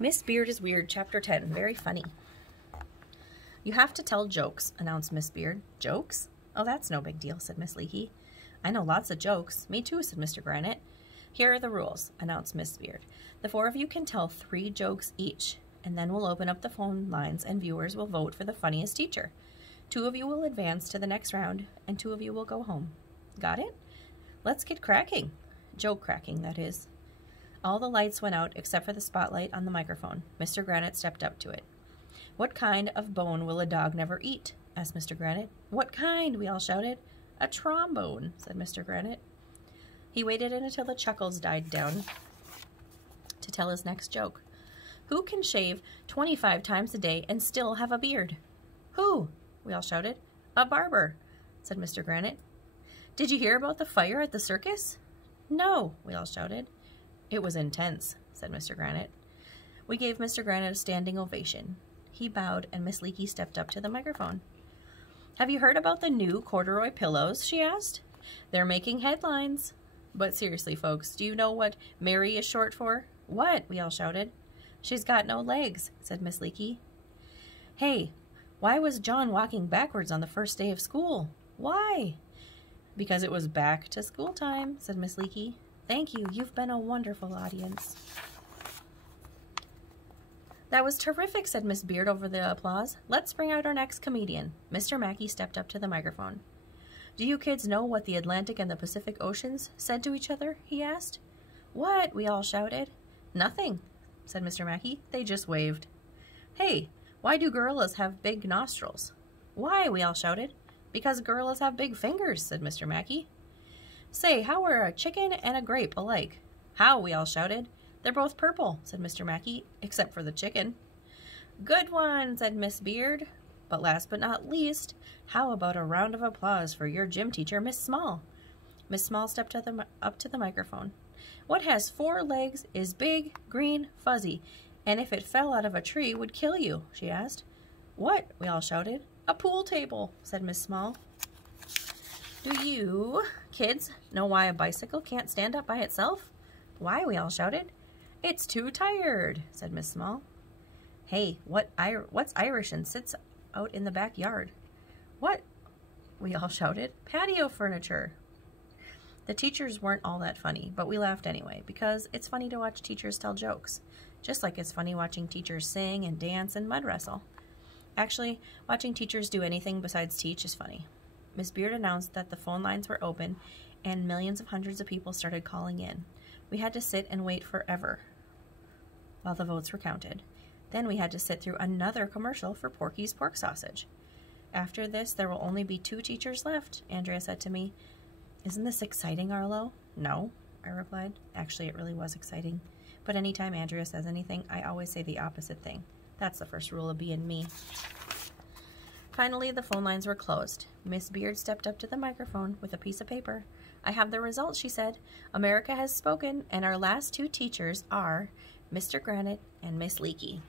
Miss Beard is Weird, Chapter 10. Very funny. You have to tell jokes, announced Miss Beard. Jokes? Oh, that's no big deal, said Miss Leakey. I know lots of jokes. Me too, said Mr. Granite. Here are the rules, announced Miss Beard. The 4 of you can tell 3 jokes each, and then we'll open up the phone lines and viewers will vote for the funniest teacher. 2 of you will advance to the next round, and 2 of you will go home. Got it? Let's get cracking. Joke cracking, that is. All the lights went out except for the spotlight on the microphone. Mr. Granite stepped up to it. What kind of bone will a dog never eat? Asked Mr. Granite. What kind? We all shouted. A trombone, said Mr. Granite. He waited until the chuckles died down to tell his next joke. Who can shave 25 times a day and still have a beard? Who? We all shouted. A barber, said Mr. Granite. Did you hear about the fire at the circus? No, we all shouted. It was intense, said Mr. Granite. We gave Mr. Granite a standing ovation. He bowed and Miss Leakey stepped up to the microphone. Have you heard about the new corduroy pillows? She asked. They're making headlines. But seriously, folks, do you know what Mary is short for? What? We all shouted. She's got no legs, said Miss Leakey. Hey, why was John walking backwards on the first day of school? Why? Because it was back to school time, said Miss Leakey. Thank you. You've been a wonderful audience. That was terrific, said Miss Beard over the applause. Let's bring out our next comedian. Mr. Mackey stepped up to the microphone. Do you kids know what the Atlantic and the Pacific Oceans said to each other? He asked. What? We all shouted. Nothing, said Mr. Mackey. They just waved. Hey, why do gorillas have big nostrils? Why? We all shouted. Because gorillas have big fingers, said Mr. Mackey. Say, how are a chicken and a grape alike? How? We all shouted. They're both purple, said Mr. Mackey, except for the chicken. Good one, said Miss Beard. But last but not least, how about a round of applause for your gym teacher, Miss Small? Miss Small stepped up to the microphone. What has 4 legs, is big, green, fuzzy, and if it fell out of a tree would kill you? She asked. What? We all shouted. A pool table, said Miss Small. Do you kids know why a bicycle can't stand up by itself? Why? We all shouted. It's too tired, said Miss Small. Hey, what's Irish and sits out in the backyard? What? We all shouted. Patio furniture. The teachers weren't all that funny, but we laughed anyway, because it's funny to watch teachers tell jokes, just like it's funny watching teachers sing and dance and mud wrestle. Actually, watching teachers do anything besides teach is funny. Miss Beard announced that the phone lines were open and millions of hundreds of people started calling in. We had to sit and wait forever while the votes were counted. Then we had to sit through another commercial for Porky's pork sausage. After this, there will only be 2 teachers left, Andrea said to me. Isn't this exciting, Arlo? No, I replied. Actually, it really was exciting. But anytime Andrea says anything, I always say the opposite thing. That's the first rule of being me. Finally, the phone lines were closed. Miss Beard stepped up to the microphone with a piece of paper. I have the results, she said. America has spoken, and our last 2 teachers are Mr. Granite and Miss Leakey.